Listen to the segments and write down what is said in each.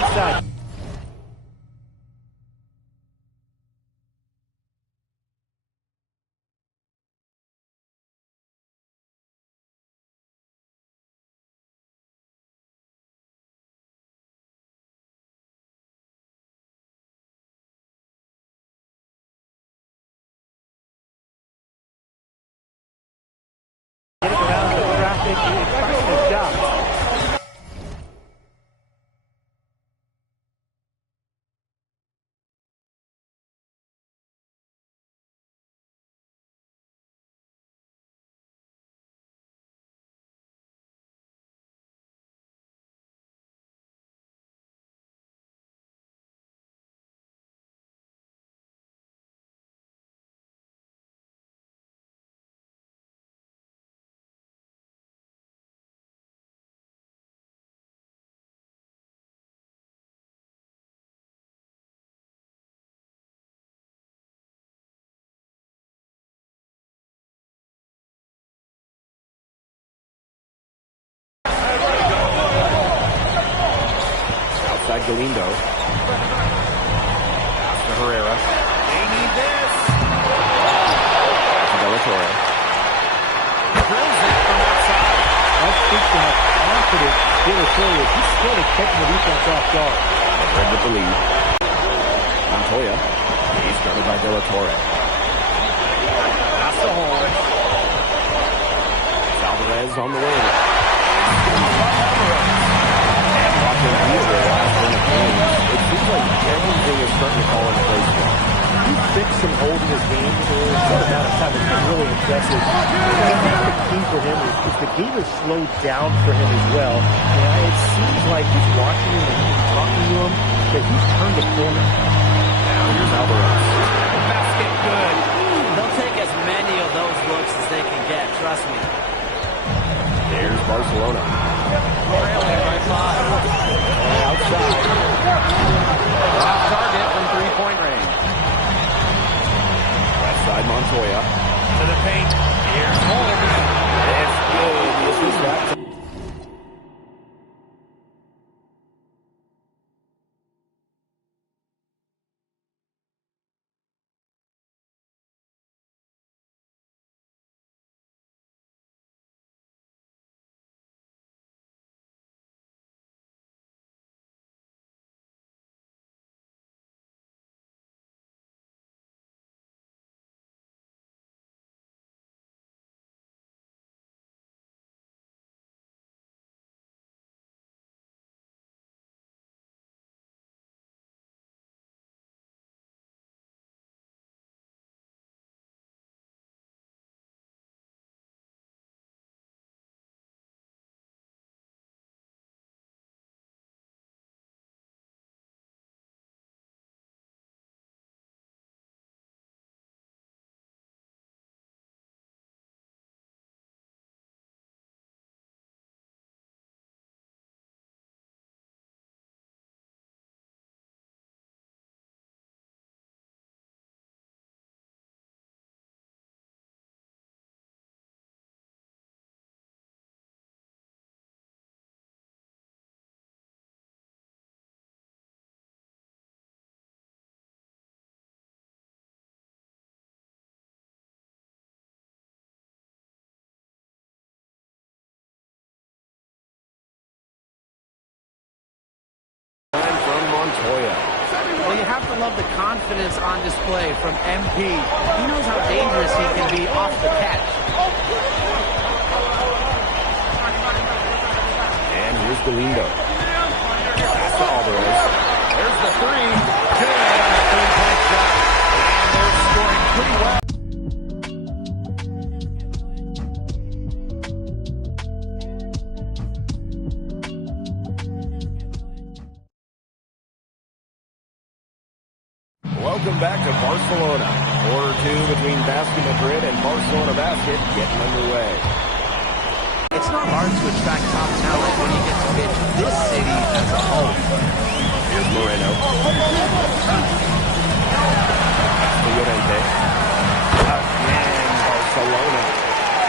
inside. Getting around the traffic, it's his job. Galindo. Pass to Herrera. They need this. De La Torre. Drills it from outside. That speaks to how confident De La Torre is. He's scared of catching the defense off guard. Red with the lead. Montoya. He's guarded by De La Torre. Pass to Horn. Alvarez on the wing. It seems like everything is starting to fall into place now. He fixed some holes in his game for a short amount of time. It's been really impressive. I think the key for him is the game has slowed down for him as well. And it seems like just watching him and talking to him that he's turned a corner. Now here's Alvarez. Basket good. They'll take as many of those looks as they can get, trust me. There's Barcelona. Trailing by 5. Outside. Top target from three-point range. Left side Montoya. To the paint. Here's Horn. It's good. This is that. Montoya. Well, you have to love the confidence on display from MP. He knows how dangerous he can be off the catch. And here's Galindo. Pass to Alvarez. There's the three. Good on the three-point shot. And they're scoring pretty well. Welcome back to Barcelona. Quarter 2 between Basket Madrid and Barcelona Basket getting underway. It's not hard to attract top talent when you get to pitch this city as a whole. Here's Moreno. That's the Llorente. Again, Barcelona.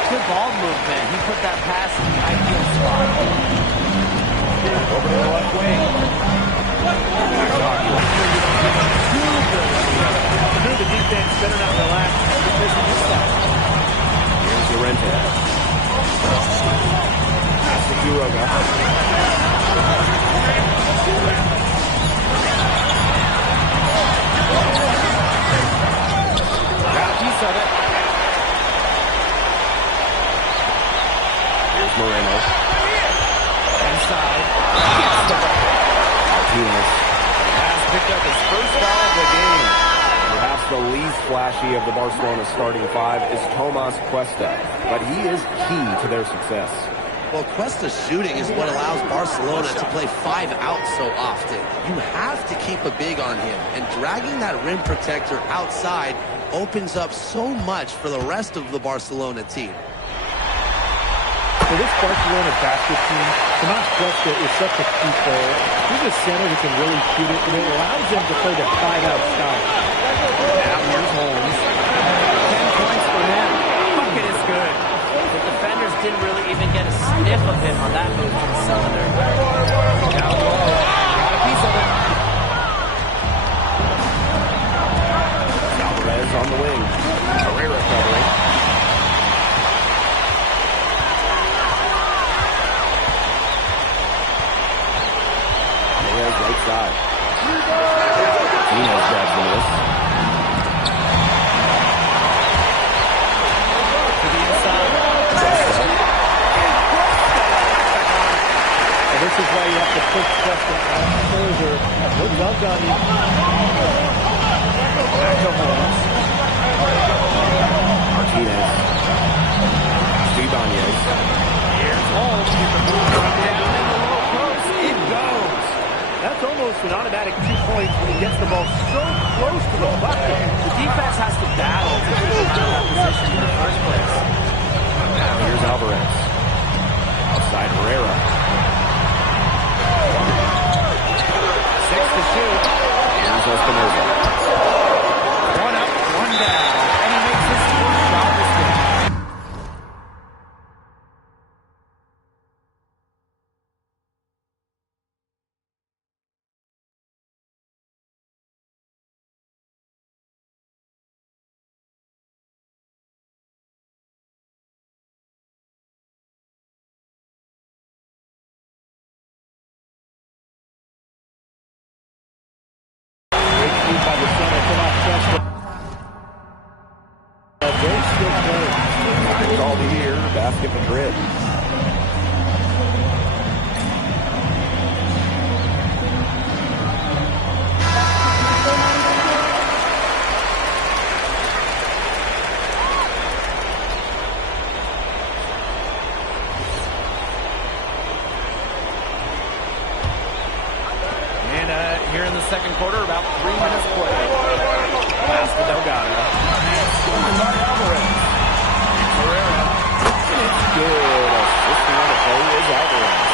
Good ball movement. He put that pass in the ideal spot. Over to the left wing. Llorente. Pass to Quiroga. Got a piece of it. Here's Moreno. Inside. Martinez has picked up his first foul of the game. Perhaps the least flashy of the Barcelona starting five is Tomas Cuesta, but he is key to their success. Well, Cuesta's shooting is what allows Barcelona to play 5 out so often. You have to keep a big on him, and dragging that rim protector outside opens up so much for the rest of the Barcelona team. For this Barcelona basket team, Tomas Cuesta is such a key player. He's a center who can really shoot it, and it allows them to play the 5-out style. Now here's Holmes. 10 points for him. Bucket is good. The defenders didn't really even get a sniff of him on that move from the cylinder. Down low. Got a piece of it. Alvarez on the wing. Herrera covering. Alvarez right side. Martinez grabs the miss. To the inside. And this is why you have to push Cuesta out further. No dunk on you. Back to Holmes. Martinez. Ibanez. Here's Holmes. Down in the low post. It goes. That's almost an automatic 2 points when he gets the ball so close to the bucket. The defense has to battle to keep him out of that position in the first place. Now here's Alvarez. Outside Herrera. 6 to shoot. Here's Espinoza. 1 up, 1 down. And he makes his first shot this game. By the center, Tomas Cuesta. Very skilled player. It's all the year, Basket Madrid. And here in the second quarter, about 3 minutes played. Pass to Delgado. Scored by Alvarez. Herrera. It's good. Assisting on the play is Alvarez.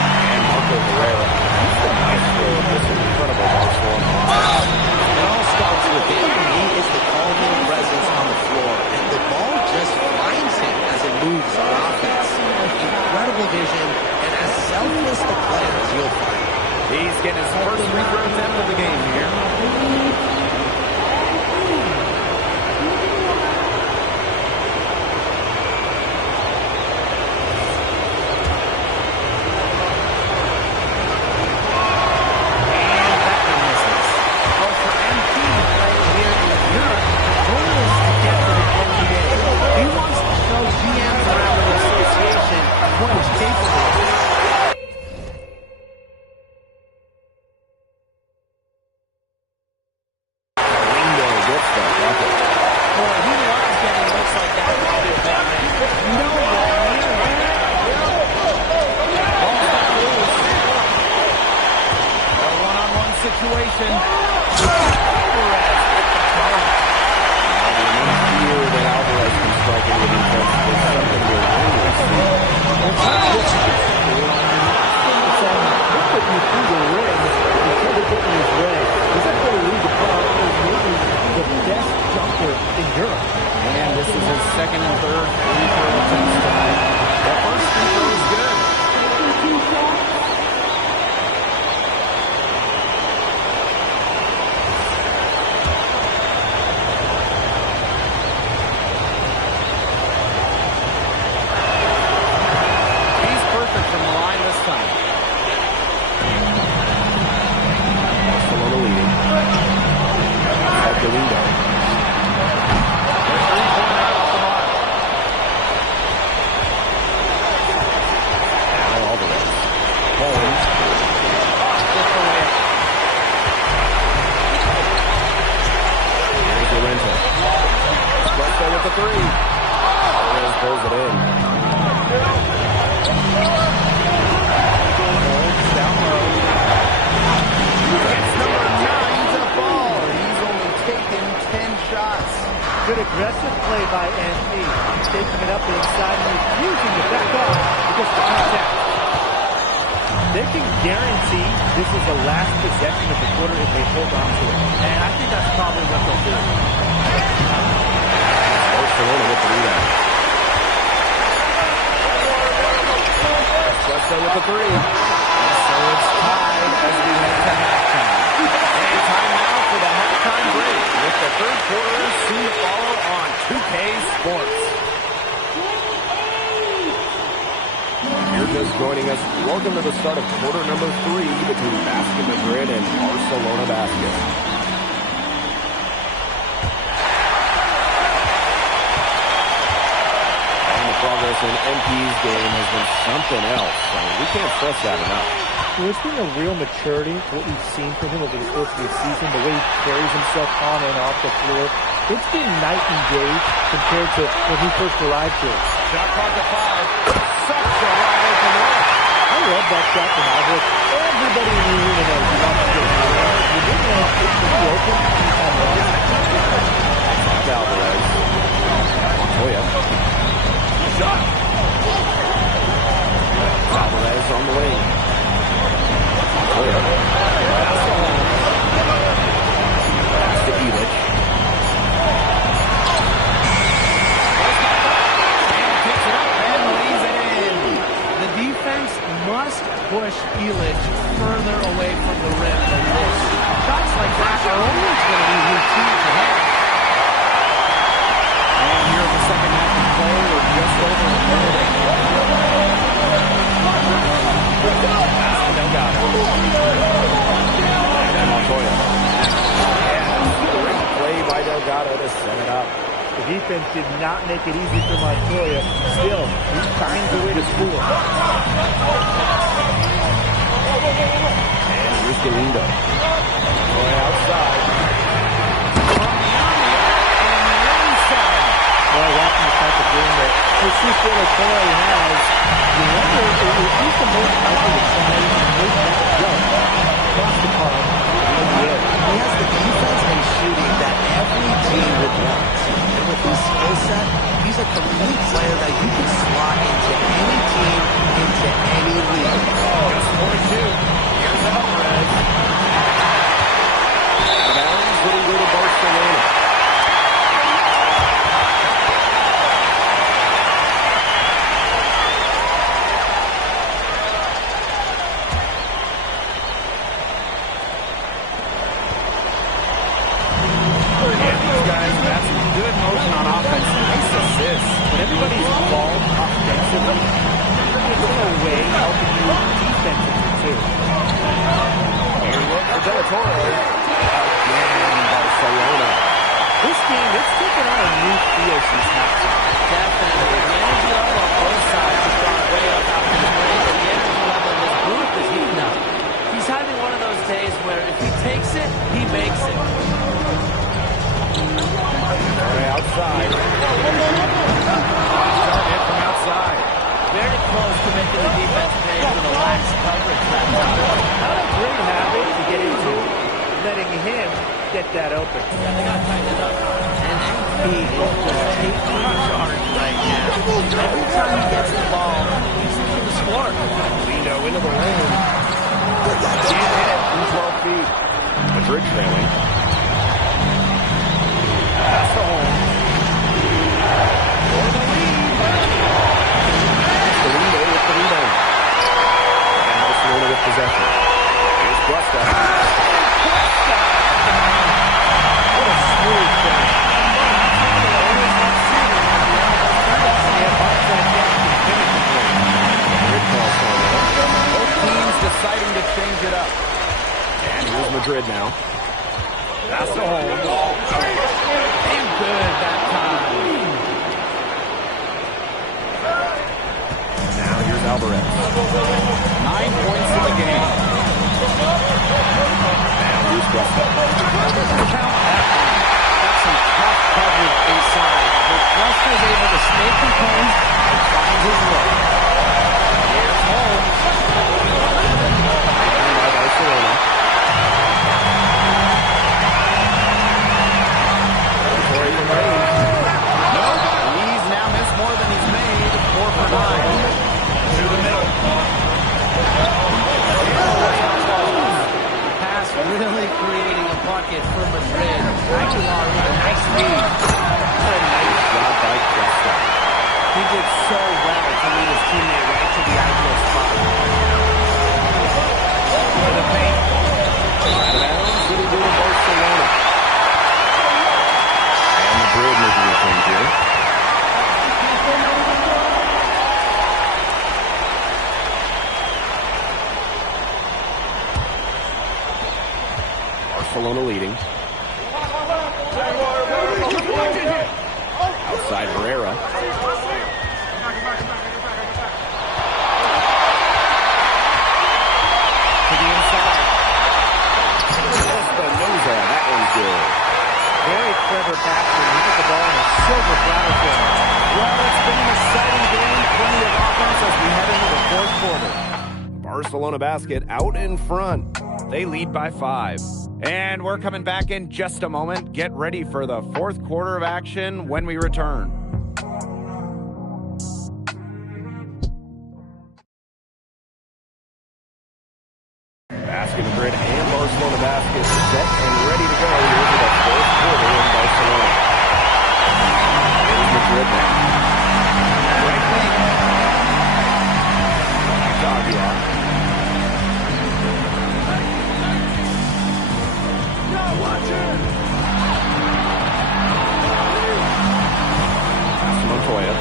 And Marco Herrera. He's the maestro of this incredible Barcelona offense. It all starts with him. He is the calming presence on the floor, and the ball just finds him as it moves on offense. Incredible vision, and as selfless a player as you'll find. He's getting his first free throw attempt of the game here. Situation. Alvarez at the top. The amount of fear that Alvarez can strike in with defense is something we're really seeing. It's putting you through the rim instead of getting his way. He's not going to lead the ball. He's maybe the best jumper in Europe. And this is his second and third free throw attempts tonight. The first free throw is good. three. Alvarez pulls it in. Holds down low. Gets number 9 to fall. He's only taken 10 shots. Good aggressive play by Anthony. Taking it up inside and refusing to back off because of the contact. They can guarantee this is the last possession of the quarter if they hold on to it. And I think that's probably what they'll do. Barcelona with the rebound. Justo with the three. And so it's tied as we head to halftime. And time now for the halftime break with the third quarter soon to follow on 2K Sports. You're just joining us. Welcome to the start of quarter number 3 between Basket Madrid and Barcelona Basket. And the progress in MP's game has been something else. I mean, we can't stress that enough. Well, there's been a real maturity to what we've seen from him over the course of the season, the way he carries himself on and off the floor. It's been night and day compared to when he first arrived here. Shot clock at 5. Such a wide open look. I love that shot from Alvarez. Everybody in the arena knows he wants to get in there. You didn't know if it was open. Alvarez. Oh, yeah. Shot. Alvarez on the wing. Oh, yeah. Pass to Illich. And picks it up and lays it in. The defense must push Illich further away from the rim than this. Shots like that are always going to be routine for him. And here in the second half of play, we're just over a minute. Pass to Delgado. And Montoya. Yeah, great play by Delgado to set it up. The defense did not make it easy for Montoya. Still, he finds a way to score. And here's Galindo. Going outside. Well, watching the type of game that Francisco Toy has, you wonder if he's the most likely to try and make that jump across the park. He has the defense and shooting that every team would want. And with his skill set, he's a complete player that you can slot into any team, into any league. Just 42. Here's Alvarez. Out of bounds, it'll go to Barcelona. Everybody's involved offensively. It's in a way helping you defensively too. Here look for Del Toro. Again, Barcelona. This game, it's taken on a new feel since halftime. Definitely. The energy level on both sides has gone way up after the break, and the energy level in this booth is heating up. He's having one of those days where if he takes it, he makes it. Right outside. Hit from outside. Very close to making the defense pay for the lax coverage that time. Not a great habit to get into, letting him get that open. Yeah, they got to tighten it up. And MP is just taking charge right now. Every time he gets the ball, he's looking to score. Lino into the lane. Can't hit from 12 feet. Madrid trailing. Pass to home. For the lead. Galindo with the rebound. And Barcelona with possession. Here's Cuesta. What a smooth finish. Both teams deciding to change it up. And here's Madrid now. Pass to Holmes. And good that time. Now here's Alvarez. 9 points in the game. Now here's Cuesta. Count that one. That's some tough coverage inside. But Cuesta really creating a bucket for Madrid. Aguilar with a nice lead. What a nice job by Costa. He did so well to lead his teammate right to the ideal spot. To the paint. Out of bounds. What do you do to Barcelona? And Madrid making a change here. Barcelona leading. Outside Herrera. To the inside. Espinoza, that one's good. Very clever passing. He put the ball in a silver platter for him. Well, it's been an exciting game. Plenty of offense as we head into the fourth quarter. Barcelona basket out in front. They lead by 5. And we're coming back in just a moment. Get ready for the fourth quarter of action when we return. Basket Madrid and Barcelona basket set and ready to go here for the fourth quarter in Barcelona. Here's Madrid now. Right wing. Back to Aguilar. Pass to Montoya.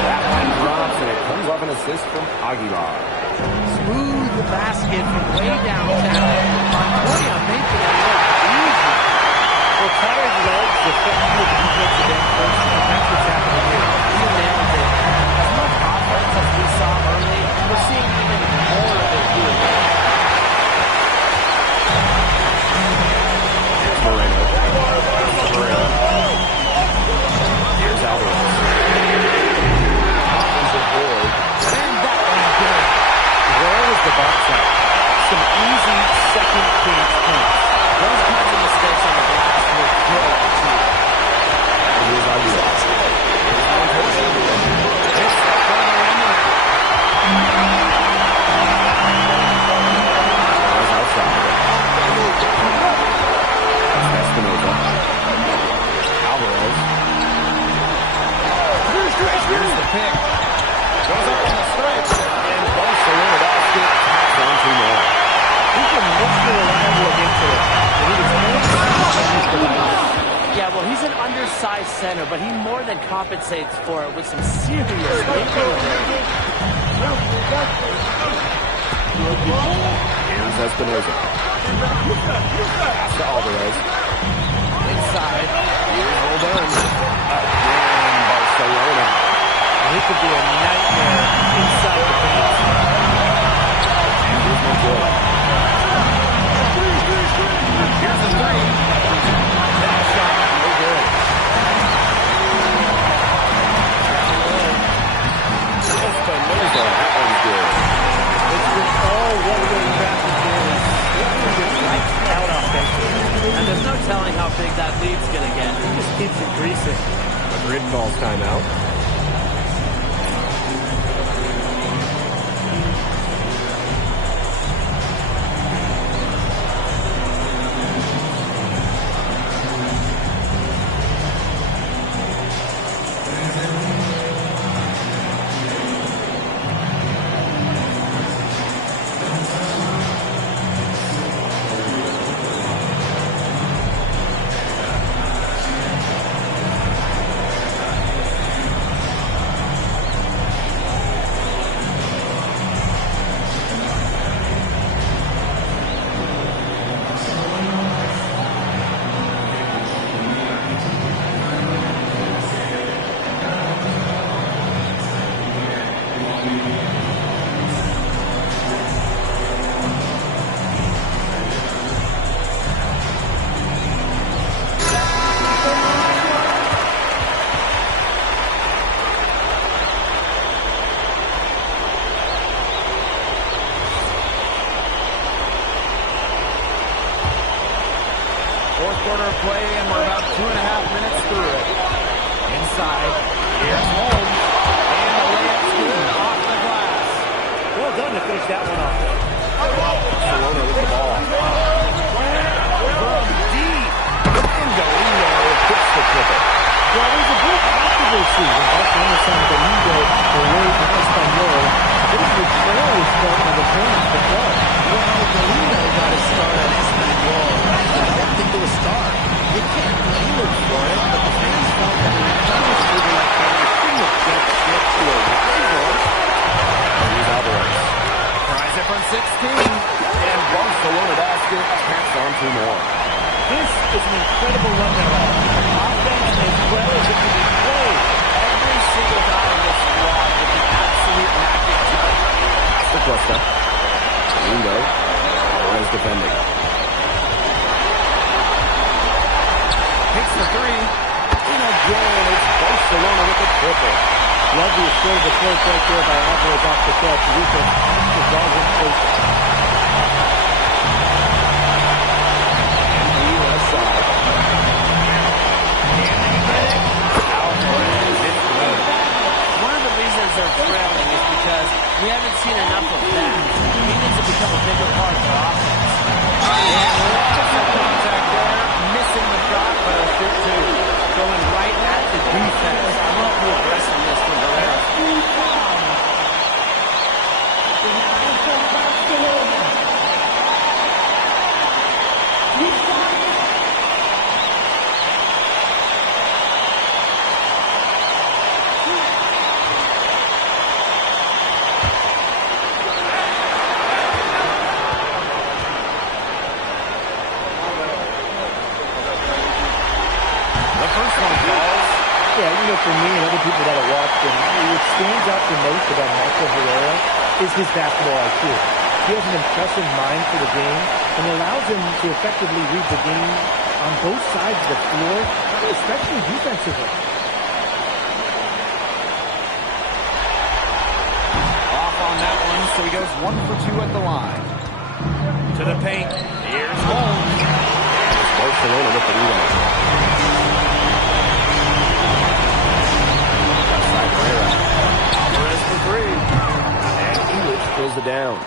That one drops and it comes off an assist from Aguilar. Smooth basket from way downtown. Montoya making it look easy. Well, tired legs, effective defensive end first, and that's what's happening here. You nailed it. As much offense as we saw early, we're seeing even more of it here. Here's Moreno. Herrera. Here's Alvarez. Offensive board. And that one's good. Where was the box out? Some easy second chance points. Those kinds of mistakes on the glass will kill a team. And here's Aguilar. Here's Montoya. It's the corner in and out. Alvarez outside. That's Espinoza. Alvarez. Here's the pick. Goes up on the stripes. And Barcelona basket taps on 2 more. He can look reliable against it. He was Yeah, well, he's an undersized center, but he more than compensates for it with some serious thinking. Here's Espinoza. Pass to Alvarez. Inside. Here's Roldan. Again, Barcelona. He could be a nightmare inside the paint. And here's Montoya. Here's a 3. That shot, no good. Espinoza, that one's good. It's been all one-way traffic here. It's just lights out offensively. And there's no telling how big that lead's going to get. He just keeps increasing. Madrid calls timeout. Fourth quarter of play, and we're about 2.5 minutes through it. Inside, here's Holmes, and the layup's good off the glass. Well done to finish that one off. Barcelona with the ball. tacks on 2 more. This is an incredible run there. Offense as well as it can be played. Every single guy in this squad with an absolute magic touch. Pass to Costa. Lindo. Alvarez defending. Hits the 3. And again, it's Barcelona with the triple. Love the assorted approach right there by Alvarez off the catch. Rico has to guard him closer. And the left side. Alvarez hits low. One of the reasons they're trailing is because we haven't seen enough of that. He needs to become a bigger part of our offense. And lots of contact there. Missing the shot, but a shoot 2. Going right at the defense. I love the aggressiveness from Herrera. For me and other people that have watched him, what stands out the most about Michael Herrera is his basketball IQ. He has an impressive mind for the game and allows him to effectively read the game on both sides of the floor, especially defensively. Off on that one, so he goes 1 for 2 at the line. To the paint. Here's Holmes. It's Barcelona with the rebound. Alvarez for 3. And Elitch pulls it down.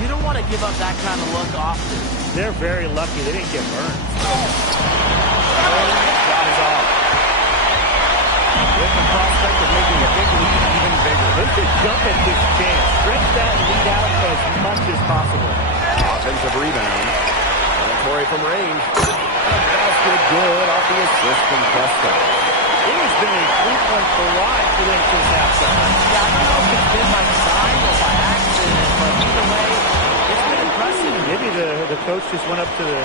You don't want to give up that kind of look often. They're very lucky they didn't get burned. Shot is off. With the prospect of making a big lead even bigger. They should jump at this chance. Stretch that lead out as much as possible. Offensive rebound. Territory from range. Basket good off the assist from Costa. It has been a three-point barrage for them since halftime. Yeah, I don't know if it's been by design or by accident, but either way, it's been impressive. Maybe the coach just went up to the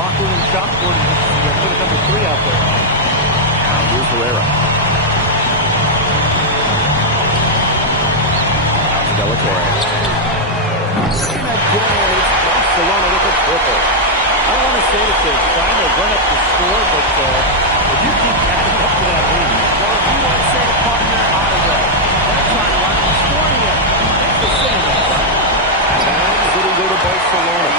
locker room chalkboard and just put a number 3 out there. Now here's Herrera. Out to De La Torre. And again, it's Barcelona with a triple. I don't want to say that they're trying to run up the score, but if you keep adding up to that lead. Well, if you want to say a partner, autograph. They're trying to run the score here. Thanks for saying that. And bounds, it'll go to Barcelona.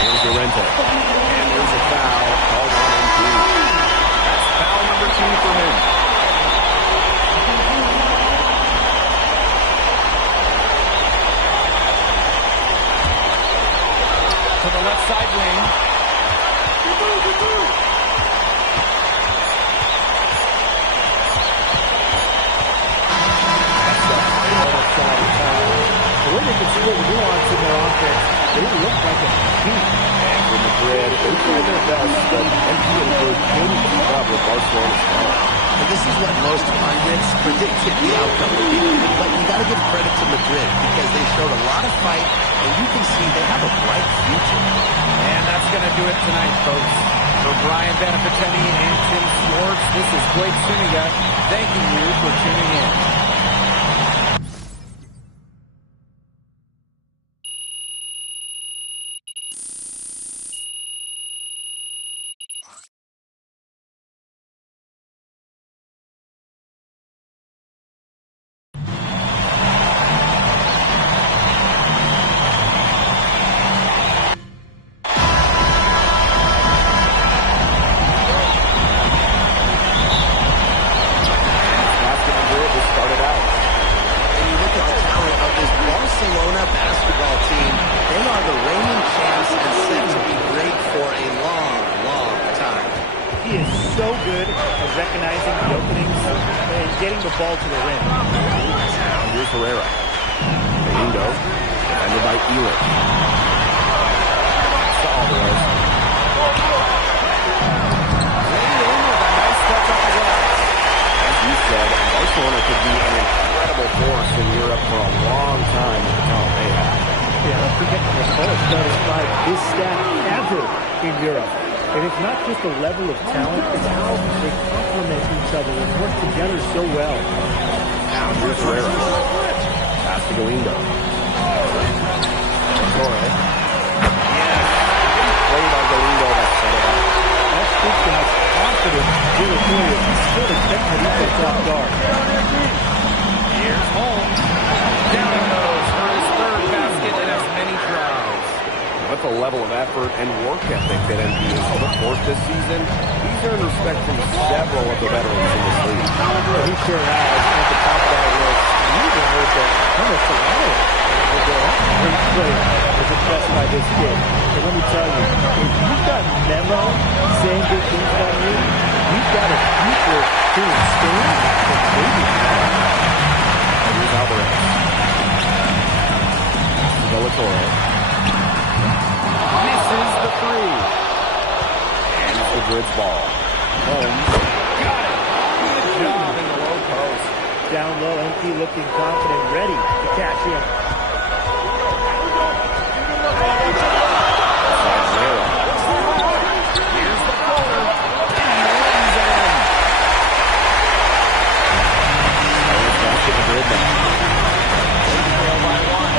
Here's Llorente. And there's a foul called on MD. That's foul number 2 for him. To the left side wing. The way they can score the nuance in their offense, they look like a team. And for Madrid, they tried their best, but MD and Bird couldn't keep up with Barcelona's talent. And this is what most pundits predicted the outcome would be. But you got to give credit to Madrid because they showed a lot of fight, and you can see they have a bright future. And that's going to do it tonight, folks. For Brian Banapateni and Tim Swartz, this is Blake Suniga thanking you for tuning in. Barcelona basketball team, they are the reigning champs and set to be great for a long, long time. He is so good at recognizing the openings and getting the ball to the rim. Here's Herrera. Lindo, defended by Elitch. To for a long time with the talent they have. Yeah, don't forget the tallest starting five this staff ever in Europe. And it's not just the level of talent, it's how they complement each other and work together so well. Now here's Herrera. Pass to Galindo. Torres. Yes. Play by Galindo that set it up. That speaks to how confident kool30 is. He's still expecting to be top guard. Here's Holmes. Down he goes for his third basket in as many tries. With the level of effort and work ethic that NB has put forth this season, he's earned respect from several of the veterans in this league. Well, he sure has at the top of that list. You even heard that Thomas Solano was a great player. Was impressed by this kid. And let me tell you, if you've got Memo saying good things about you, you've got a future doing Spain and maybe not. Here's Alvarez. Villatore. Misses the three. And it's the Madrid's ball. Holmes. Got it. Good job in the low post. Down low, MP looking confident, ready to catch him. Here's the floater. And he wins it in. Basket Madrid now. Trail by one.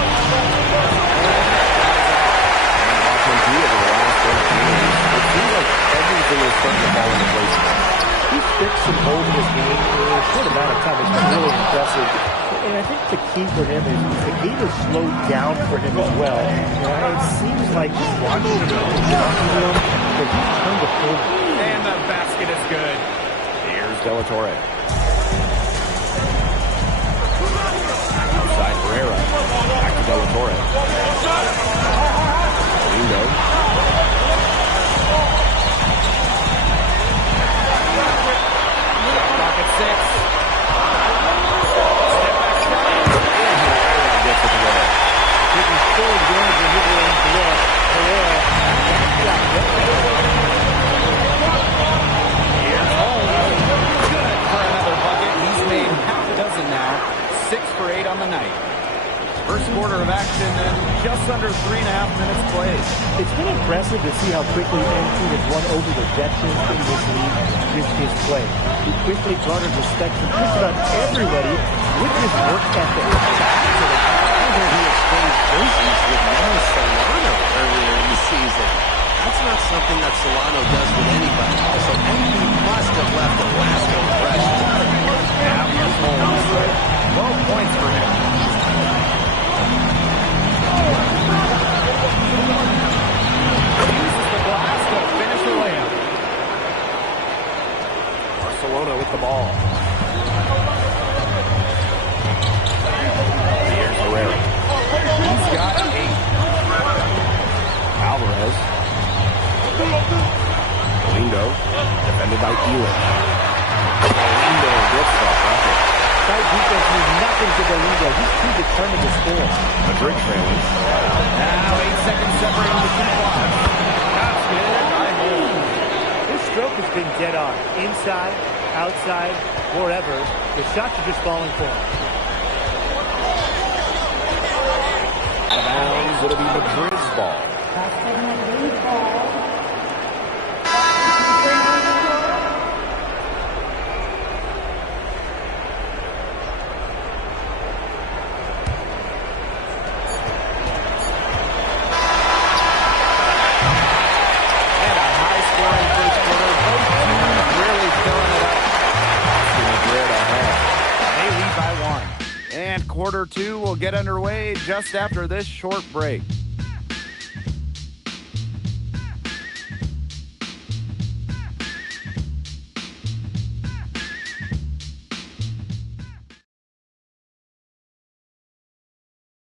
It seems like everything is starting to fall into place. He's fixed some holes in his game in a short amount of time. It's been really impressive. And I think the key for him is the game has slowed down for him as well. It seems like just watching him that he's turned the corner. And the basket is good. Here's Villatore. Outside Herrera. Back to Villatore. Lindo. Clock at 6. Step back shot. And Herrera gets it away. Taking full advantage of mid-range look. Herrera. Here's Holmes. Good for another bucket. He's made half a dozen now. 6 for 8 on the night. First quarter of action and just under 3.5 minutes played. It's been impressive to see how quickly NT has won over the veterans in this league with his play. He quickly garnered respect from just about everybody with his work ethic. I heard he exchanged jerseys with Memo Solano earlier in the season. That's not something that Solano does with anybody. So NB must have left a lasting impression. Now here's Holmes. 12 points for him. Uses the glass to finish the layup. Barcelona with the ball. Here's Herrera. He's got 8. Alvarez. Lindo. Defended by Ewan. Lindo gets the bucket. Side defense means nothing to Galindo. He's too determined to score. Madrid trailing. Now 8 seconds separating the two blocks. Basket by Holmes. His stroke has been dead on. Inside, outside, wherever. The shots are just falling for him. Out of bounds. It'll be Madrid's ball. Quarter 2 will get underway just after this short break.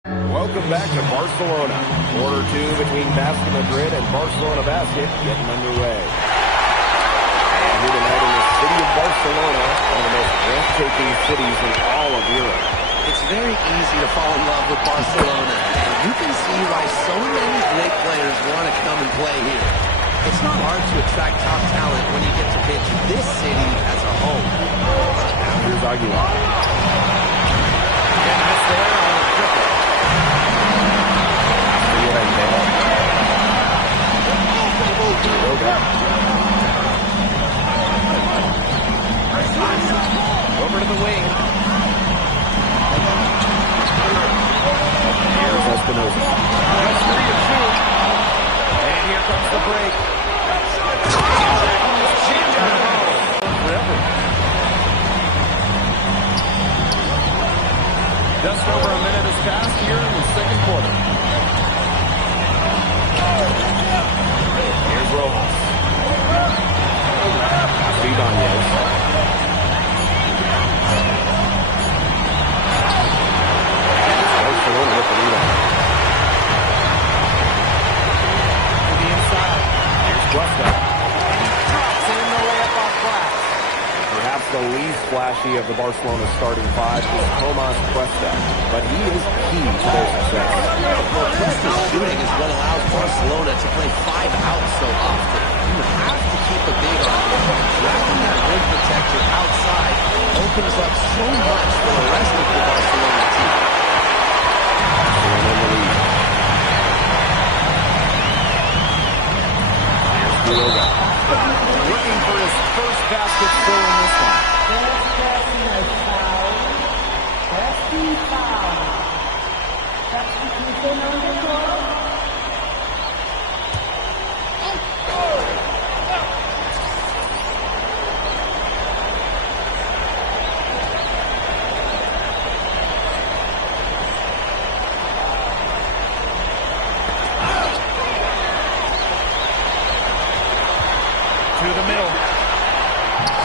Welcome back to Barcelona. Quarter 2 between Basket Madrid and Barcelona Basket getting underway. And here tonight in the city of Barcelona, one of the most breathtaking cities in all of Europe. It's very easy to fall in love with Barcelona, and you can see why so many great players want to come and play here. It's not hard to attract top talent when you get to pitch this city as a home. Now here's Aguilar. Didn't miss there on the triple. Over to the wing. Here's Espinosa. That's 3 to 2. And here comes the break. Jammed out forever. Just over a minute has passed here in the second quarter. Here's Rojas. Ibanez. Barcelona with the lead on. To the inside. Here's Cuesta. Drops in the layup off glass. Perhaps the least flashy of the Barcelona starting five is Tomas Cuesta, but he is key to their success. Well, Cuesta's shooting is what allows Barcelona to play 5 out so often. You have to keep a big on him. Wrapping that rim protector outside opens up so much for the rest of the Barcelona team. Barcelona in the lead. Here's Quiroga. Looking for his first basket still in this one. To the middle.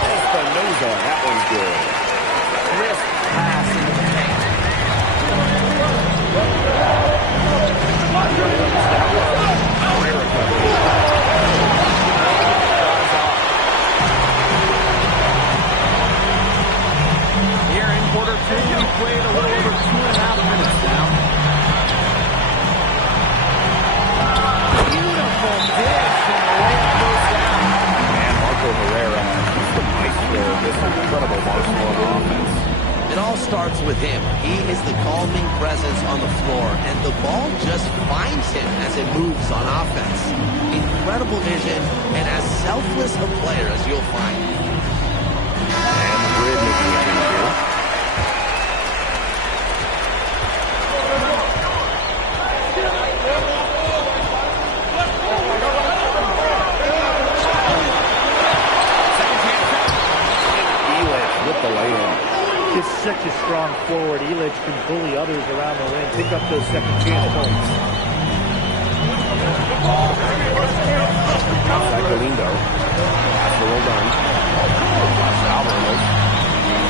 Espinosa, that one's good. Crisp pass into the paint. Here in quarter 2, we played a little over 2.5 minutes now. Beautiful dish, and the layup goes down. And Marco Herrera, he's the maestro of this incredible Barcelona offense. It all starts with him. He is the calming presence on the floor, and the ball just finds him as it moves on offense. Incredible vision, and as selfless a player as you'll find. And Grid making a change here. With the lay-in. Just such a strong forward. Illich can bully others around the rim, pick up those second chance points. Outside Galindo. Pass the roll done. Alvarez.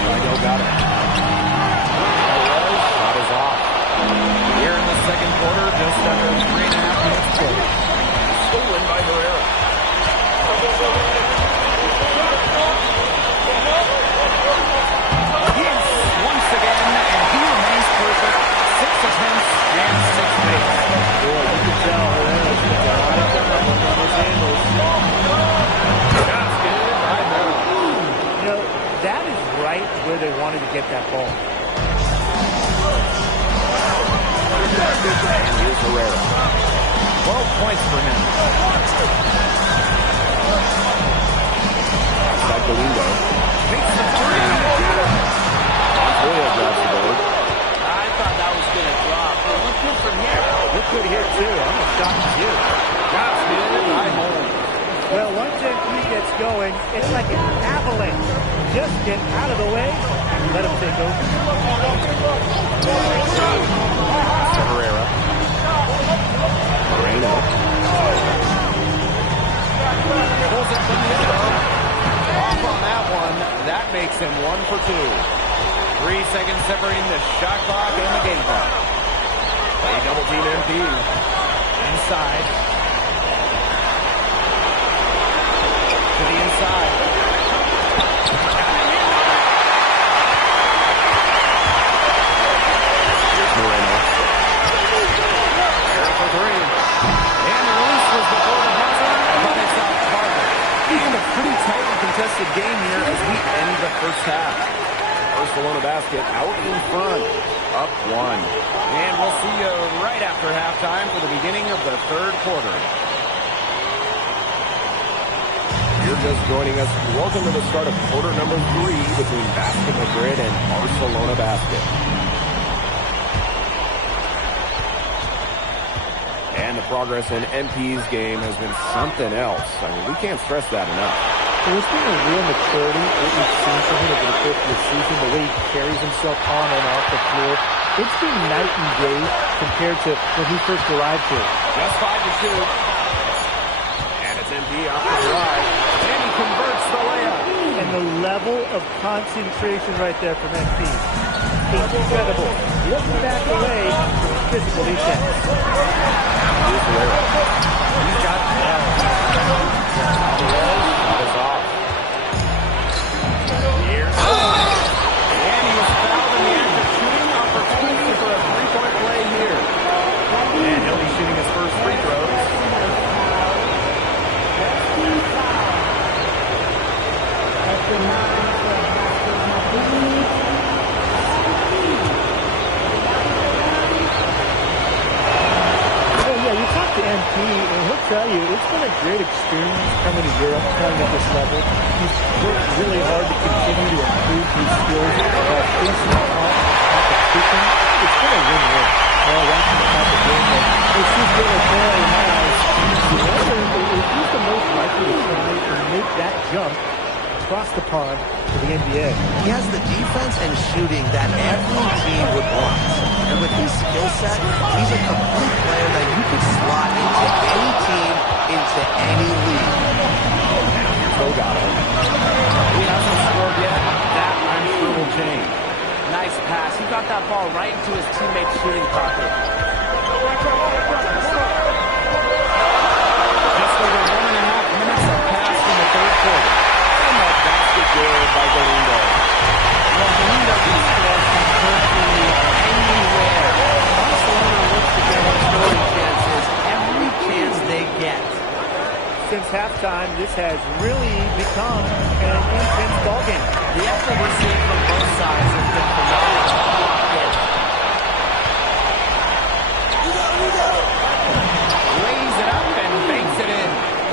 Rydell got it. Shot is off. Here in the second quarter, just under 3.5 minutes played. Stolen by Herrera. Once again, and he remains perfect. 6 attempts and 6 makes. Boy, you can tell Herrera's got a lot of turnovers on his handles. That's good by Herrera. You know, that is right where they wanted to get that ball. And here's Herrera. 12 points for him. Outside Galindo. Makes the 3. Montoya grabs the board. I thought that was going to drop. It looked good from here. Look good here, too. I'm a shocked at you. That's good by Holmes. Well, once MP gets going, it's like an avalanche. Just get out of the way and let him take over. To Herrera. Moreno. Pulls it from the elbow. Off on that one. That makes him 1 for 2. 3 seconds separating the shot clock and the game clock. Play double team MP. Inside. To the inside. Here's Moreno. Here for 3. And the release was before the buzzer, but it's off target. And a pretty tightly contested game here as we end the first half. Barcelona basket out in front. up 1. And we'll see you right after halftime for the beginning of the third quarter. You're just joining us. Welcome to the start of quarter number 3 between Basket Madrid and Barcelona Basket. And the progress in MP's game has been something else. I mean, we can't stress that enough. There's been a real maturity that we've seen from him over the course of the season, the way he carries himself on and off the floor. It's been night and day compared to when he first arrived here. Just 5 to shoot. And it's MP off the drive. And he converts the layup. And the level of concentration right there from MP. Incredible. He doesn't back away from physical defense. He's got is off. Here's and he was fouled in the act of shooting. Opportunity for a three-point play here. And he'll be shooting his first free throws. You talk to MP, and he'll tell you it's been a great experience coming to Europe, playing at this level. He's worked really hard to continue to improve his skills while facing competition. It's been a win-win. Well, watching the type of game that it's just been a very nice. If he's the most likely to try and make that jump across the pond to the NBA. He has the defense and shooting that every team would want. And with his skill set, he's a complete player that you could slot into any team, into any league. Delgado. He hasn't scored yet. That, I'm sure, will change. Nice pass. He got that ball right into his teammate's shooting pocket. Just over 1.5 minutes have passed in the third quarter. And that basket good by Galindo. Well, Galindo can score from virtually anywhere. Barcelona looks to get scoring chances every chance they get. Since halftime, this has really become an intense ballgame. The effort we're seeing from both sides has been phenomenal. Lays it up and banks it in.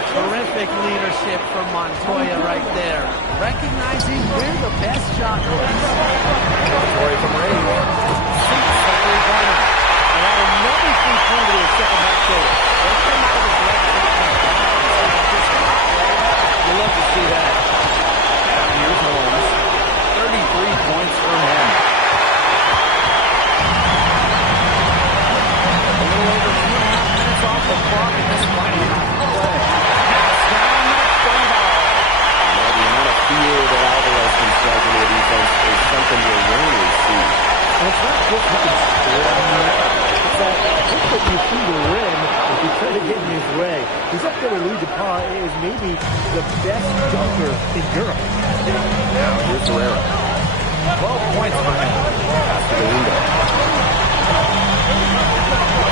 Terrific leadership from Montoya right there. Recognizing where the best shot was. Montoya from range. Sinks the three-pointer. And add another three-pointer to the second half total. They came out of the direct shot and you love to see that. And here's Holmes. 33 points for him. A little over 2.5 minutes off the clock in this final half of play. Pass down the fadeout. Well, the amount of fear that Alvarez can strike in the defense is something you'll rarely see. And it's not just he can score on you. It's that he'll put you through the rim if you try to get in his way. He's up there with Louis Dupont is maybe the best dunker in Europe. Now here's Herrera. 12 points for him. Pass to Galindo.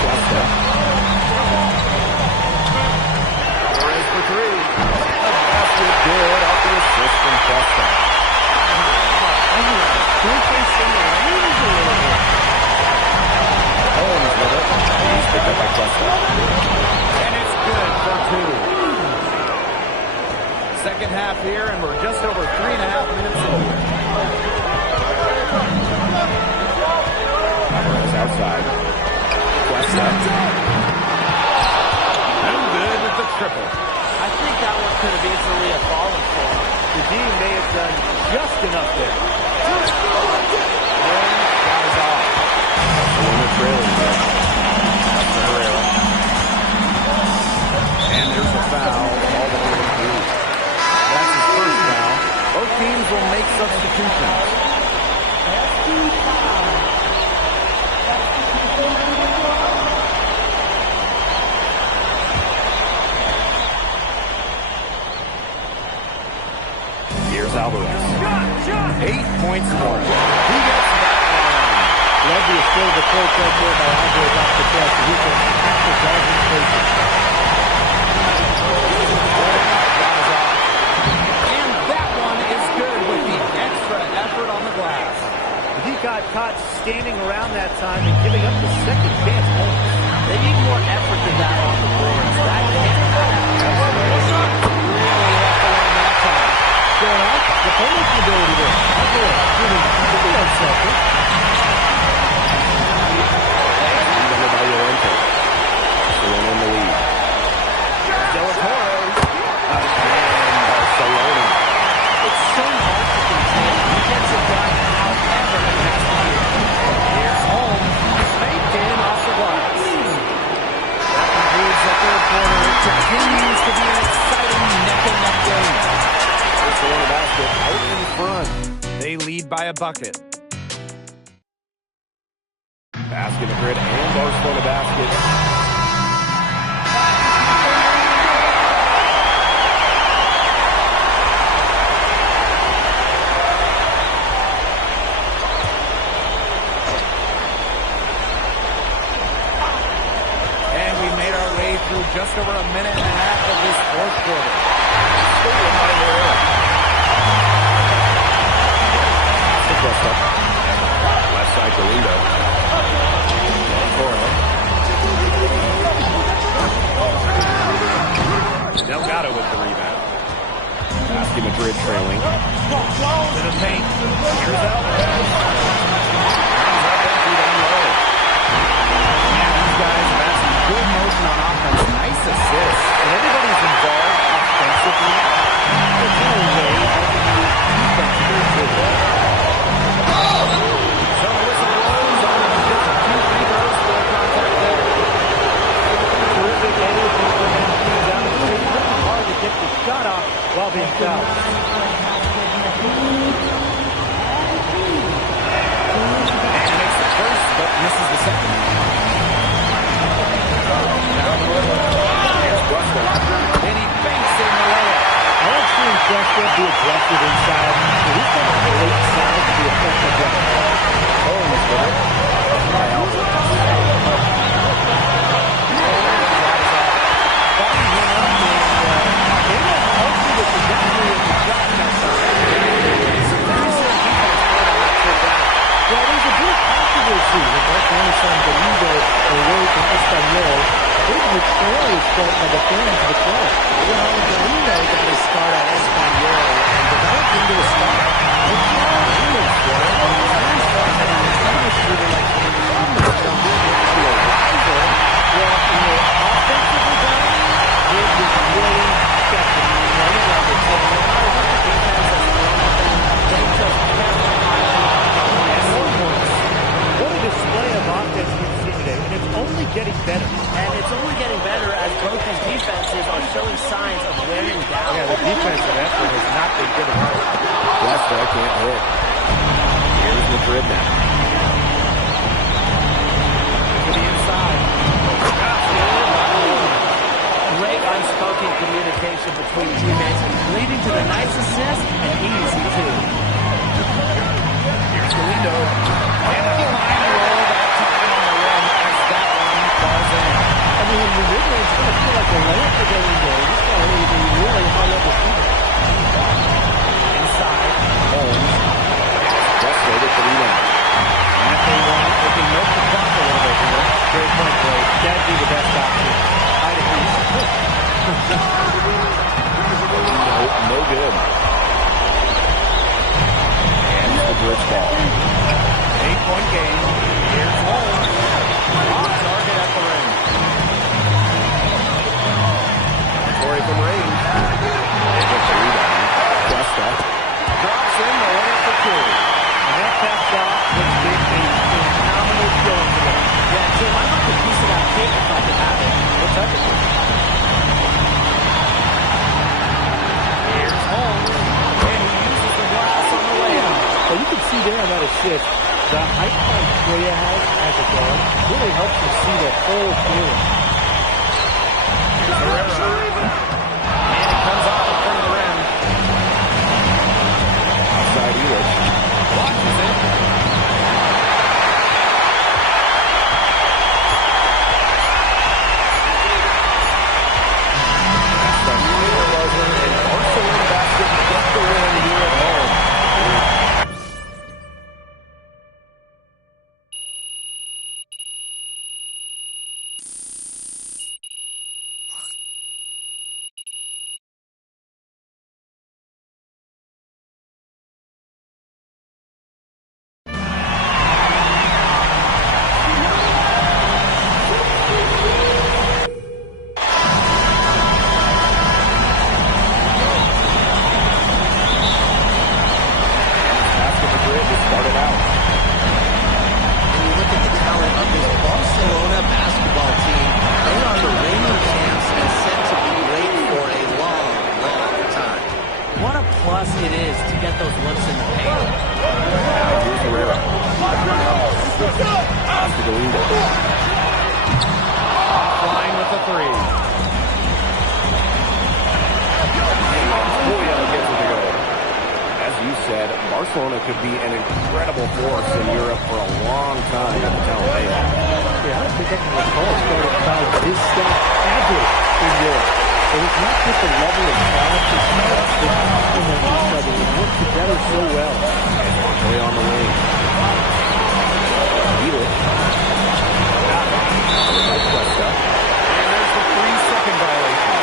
Costa. Alvarez for three. A basket good off the assist from Costa. Holmes with it. He's picked up by Costa. And it's good for 2. Second half here, and we're just over 3.5 minutes in. Alvarez outside. Costa. And good with the triple. I think that one could have easily have fallen for him. The D may have done just enough there. And shot is off. Barcelona trailing here. That's Herrera. And there's a foul all the way through. That's his first foul. Both teams will make substitutions. Here's Alvarez. 8 points for him. He gets that one. Love the assist of the coach right there by Alvarez off the catch. He can have the guard in place. And that one is good with the extra effort on the glass. He got caught gaining around that time and giving up the second chance points. They need more effort than that on the boards. That can't happen. Really left alone that time. Going on, the playmaking ability there. I'll go ahead. Keep it unselfish. Rebounded by Llorente. Barcelona in the lead. Del Toro. Again, Barcelona. It's so hard to contain. He gets it done however he has to do. Here's Holmes. Faked in off the glass. That concludes the third quarter. It continues to be an exciting neck-and-neck game. Barcelona basket out in front. They lead by a bucket. Basket Madrid and Barcelona basket. And we made our way through just over a minute and a half of this fourth quarter. Still in my area. Left side to Lindo. Delgado with the rebound. Basket Madrid trailing. To the paint. Here's Alvarez. Man, these guys have had some good motion on offense. Nice assist. And everybody's involved offensively. There's no way helping you defensively. So the whistle blows on the shot. 2 free throws for the contact there. Terrific energy for them teams down the street. Pretty hard to get the shot off while being fouled. And makes the first, but misses the second. Down the road. Here's Russell. And he banks in the layup. I like seeing Prescott be aggressive inside. He's got a great side to be effective runner. Holmes with it. By Alvarez. Following him up, they don't help you with the trajectory of the shot that time. Some pretty sound defense played on that trip down. Well, there's a bit of controversy with Barcelona San Benito away from Espanyol. Big betrayal is felt by the fans of the club. Well, Galino got his start at Espanyol and developed into a star. It's not Galino's fault. It's very fun that an established shooter like Galino jumped into a rival. Well, offensively, guys, it was really special. No matter what the defense has thrown at them, they just kept piling on. And more points. What a display of offense we've seen today, and it's only getting better. And it's only getting better as both these defenses are showing signs of wearing down. Yeah, the defensive effort has not been good enough. Lester can't hit. Here's Madrid now. To the inside. Great unspoken communication between teammates, leading to the nice assist and easy two. Here's Galindo. And a line roll that time on the rim as that one falls in. I mean, in the mid-range, it's going to feel like a layup for Galindo. This guy is a really high-level shooter. Inside. Holmes. Just made it 3-1. And if they want, they can milk the clock a little bit here. Great point, Blake. That'd be the best option. I'd agree. No good. And it's the Madrid's ball. 8-point game. Here's Holmes. Off target at the ring. Torrey from range. They get the rebound. Costa drops in the layup for two. And that caps off what's been a phenomenal showing today. Yeah, Jim, I'd like a piece of that cake if I could have it. What type of thing? Here's Holmes. And he uses the glass on the layup. So you can see there on that assist, the height that Korea has as a guard really helps you see the whole field. Herrera. And it comes off in front of the rim. Outside Elich. Watches it. That's the real buzzer. And Barcelona basket get the win here at home. us it is to get those looks in the paint. Now here's Herrera. Pass to Galindo. Offline with the three. Julio gets it to go. As you said, Barcelona could be an incredible force in Europe for a long time at the talent they have. Yeah, I don't think I can recall starting five this stack ever in Europe. So it's not just a level of talent, it's not the complement each other. They work together so well. Montoya on the wing. Edith. Right Cuesta. And there's the 3-second violation.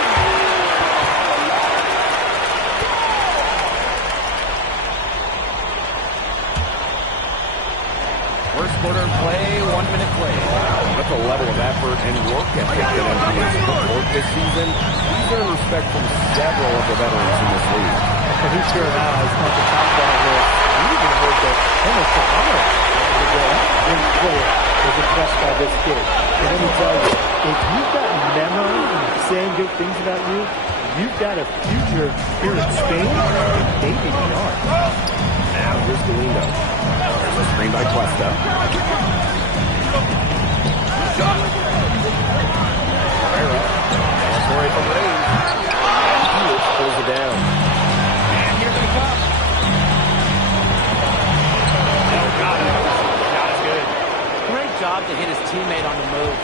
First quarter play, 1 minute play. That's a level of effort and work ethic that MP's put forth this season. He's earned respect from several of the veterans in this league. And he sure has on the top of that list. We even heard that Thomas Sahara was impressed by this kid. And let me tell you, if you've got Memo saying good things about you, you've got a future here in Spain and maybe beyond. Now here's Galindo. There's a screen by Cuesta. Herrera. Montoya from range. And Felix pulls it down. And here they come. Delgado. Shot is good. Great job to hit his teammate on the move.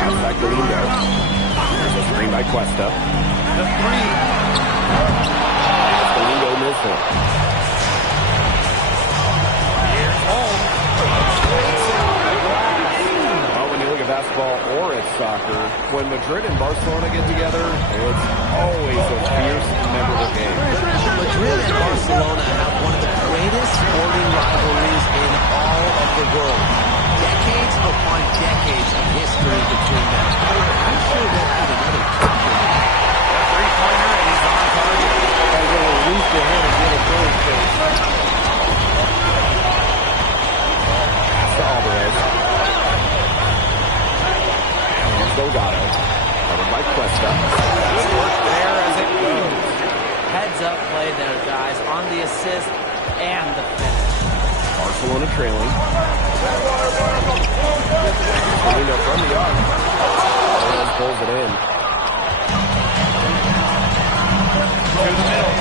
Outside Galindo. There's a screen by Cuesta. The three. Galindo missing. Here's home. Well, when you look at basketball or at soccer, when Madrid and Barcelona get together, it's always a fierce, memorable game. Madrid and Barcelona have one of the greatest sporting rivalries in all of the world. Decades upon decades of history between them. I'm sure they'll have another champion. Three-pointer, and he's on target. They're going to lose their hand and get a goal space. Pass to Alvarez. And here's Delgado. Covered by Cuesta. Good work there as it goes. Heads up play there, guys, on the assist and the finish. Barcelona trailing. Galindo from the arc. Alvarez pulls it in. To the middle.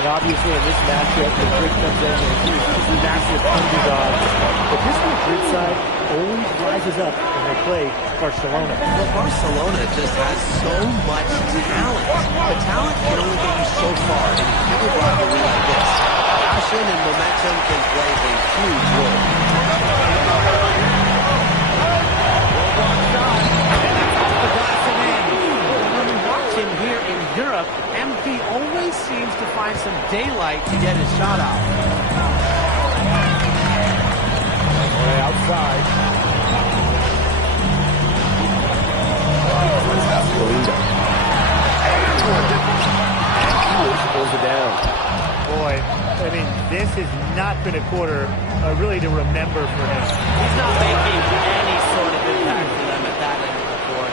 And obviously in this matchup, Madrid comes in and is a massive underdog. But this Madrid side always rises up when they play Barcelona. Well, Barcelona just has so much talent. But talent can only get you so far in a huge rivalry like this. Passion and momentum can play a huge role. When we watch him here in Europe, MP always seems to find some daylight to get his shot out. Way outside. Galindo. And Felix pulls it down. Boy, I mean, this has not been a quarter really to remember for him. He's not making any sort of impact for them at that end of the court.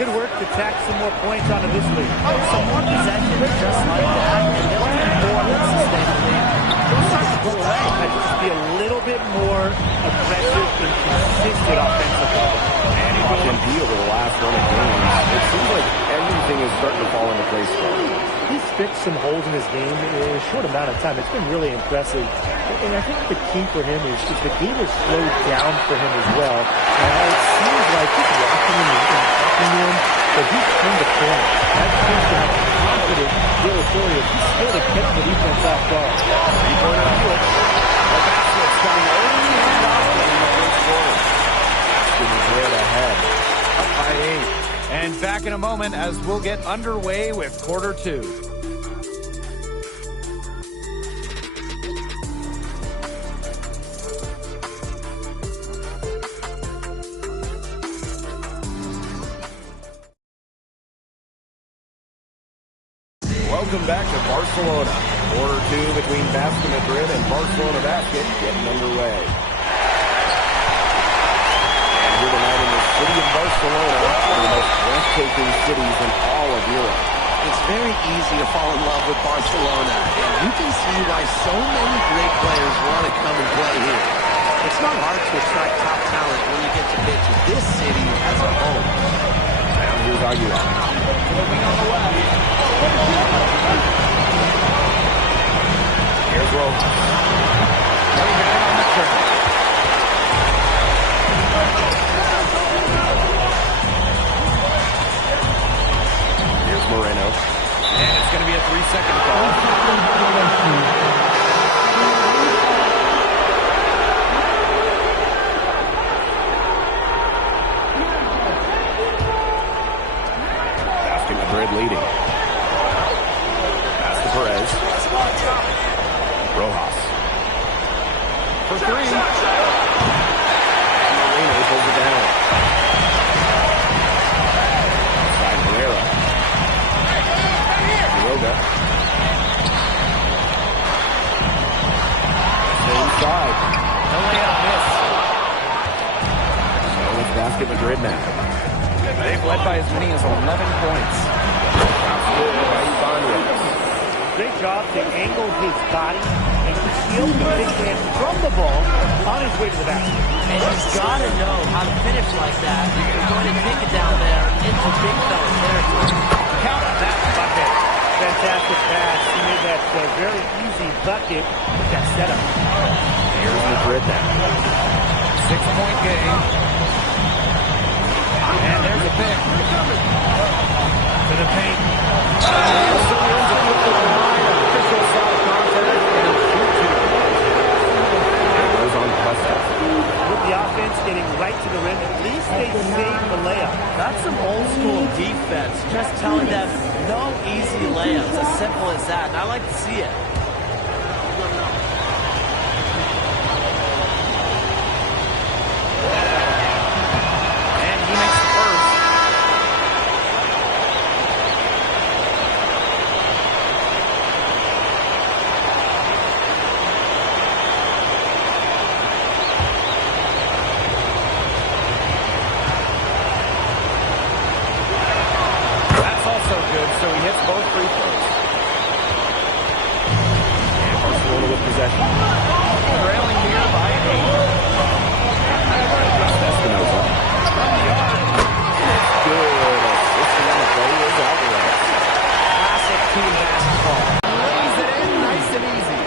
Good work to tack some more points onto this lead. Some more possessions just like that, and they'll take more than sustain the lead. They'll start to pull away. Just be a little bit more aggressive and consistent offensively. And you watch MP over the last run of games. It seems like everything is starting to fall into place for him. He's fixed some holes in his game in a short amount of time. It's been really impressive. And I think the key for him is the game has slowed down for him as well. And it seems like he's watching him and talking to him, but he's turned the corner. That seems to have confident Gil Authority. He's still to catch the defense off guard. Three-pointer Felix. The basket's coming only hand out in the first quarter. Aston Madrid ahead. Up by 8. And back in a moment as we'll get underway with quarter two. welcome back to Barcelona. Quarter 2 between Basket Madrid and Barcelona Basket getting underway. And here tonight in the city of Barcelona, one of the most breathtaking cities in all of Europe. It's very easy to fall in love with Barcelona, and you can see why so many great players want to come and play here. It's not hard to attract top talent when you get to pitch this city as a home. Now here's Aguilar. Moving on the left. Here's Rojas. Coming down on the turn. Here's Moreno. And it's going to be a 3-second call. Basket Madrid leading. Pass to Perez. Rojas. For 3. Moreno pulls it down. Outside Herrera. Yoga. Inside. No layup miss. So it's Basket Madrid now. They've led by as many as 11 points. Good by Ibanez. Great job to angle his body and shield the big man from the ball on his way to the basket. And he's got to know how to finish like that if you're going to take it down there into big fella territory. Count that bucket. Fantastic pass. He made that very easy bucket with that setup. Here's Madrid now. 6-point game. And there's a pick. To the paint. And so he ends up with the line. Official saw the contact and he'll shoot 2. It goes on Cuesta. With the offense getting right to the rim, at least they saved the layup. That's some old school defense. Just telling them no easy layups. As simple as that. And I like to see it. And he makes the first. That's also good, so he hits both free throws. And Barcelona with possession. Trailing here by 8. Espinoza. Good. Assisting on the play is Alvarez. Classic team basketball. Lays it in nice and easy.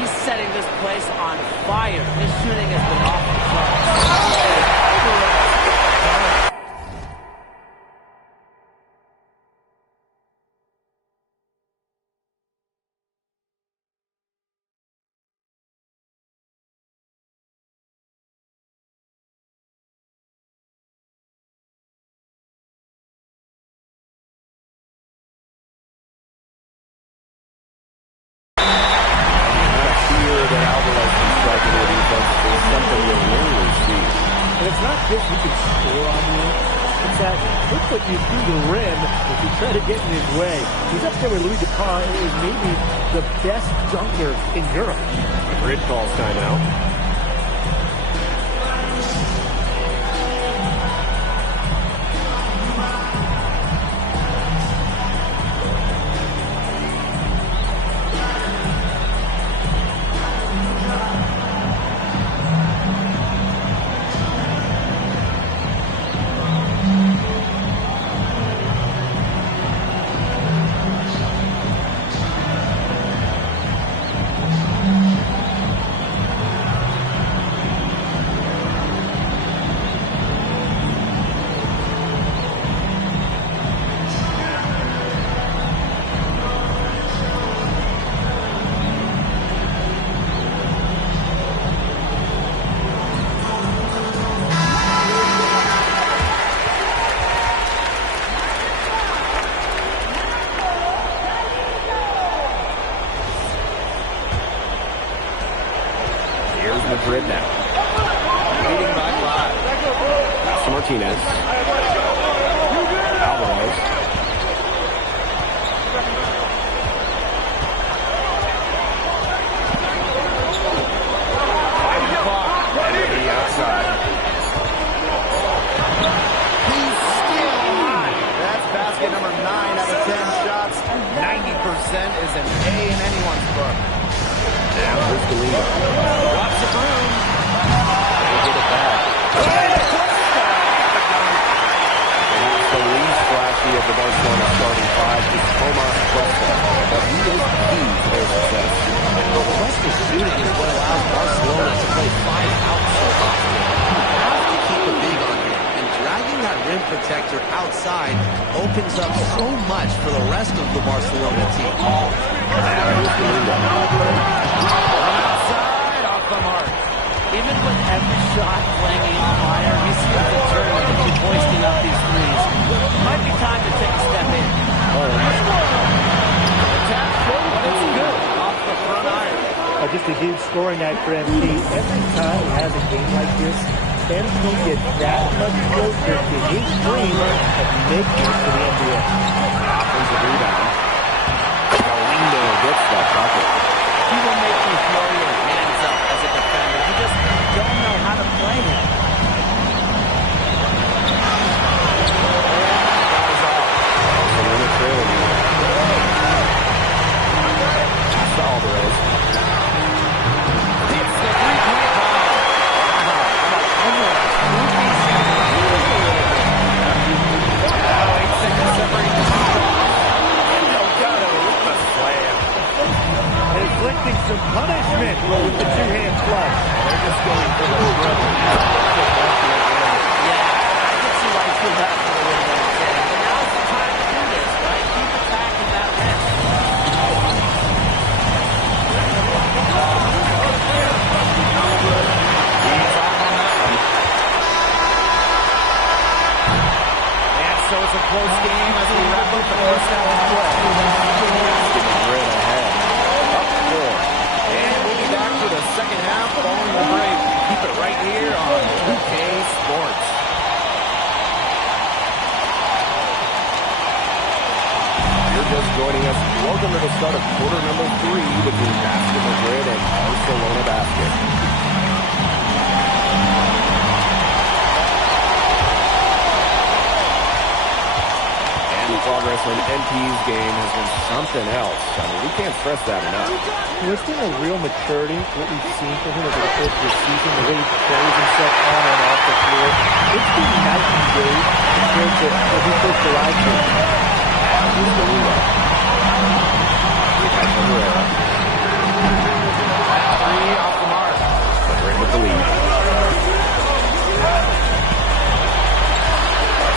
He's setting this place on fire. His shooting has been off the charts. Not a fear that Alvarez can strike into the defense is something you'll rarely see. And it's not just he can score on you. It's that he'll put you through the rim if you try to get in his way. He's up there with Louis Dupont, who is maybe the best dunker in Europe. Madrid calls timeout. Madrid now. Leading by 5. Pass to Martinez. Alvarez. Now here's the lead. Drops the broom. They get it back. Perhaps the least flashy of the Barcelona starting five is Tomas Cuesta, but he is key to their success. Cuesta's shooting is what allows Barcelona to play 5 out so often. You have to keep a big on him, and dragging that rim protector outside opens up so much for the rest of the Barcelona team. Outside, off the mark. Even with every shot clanging on fire, he seems determined to keep hoisting up these threes. Might be time to take a step in. Attack short, but it's good. Off the front iron. Just a huge scoring night for MP. Every time he has a game like this, MP gets that much closer to his dream of making it to the NBA. Offensive rebound. Galindo gets that bucket. He will make you throw your hands up as a defender. You just don't know how to play him. Barcelona trailing. Pass to Alvarez. It's the three-point bomb. Now 8 seconds separating the ball. And Delgado with the slam. Inflicting some punishment with the two-hand flush. They're just going for the throw. Yeah, I can see why he threw that for the win there, Jay. But now's the time to do this, right? Keep attacking that rim. He's off on that one. And so it's a close game as we wrap up the first half of play. Right ahead. Up 4. And we'll be back for the second half following the break. Keep it right here on 2K Sports. You're just joining us. Welcome to the start of quarter number 3 between Basket Madrid and Barcelona Basket. And progress in NP's game has been something else. I mean, we can't stress that enough. There's been a real maturity, what we've seen from him over the course of the season, the way he carries himself on and off the floor. It's been night and day compared to what he first arrived to. Here's the lead. Herrera. 3 off the mark. Madrid with the lead.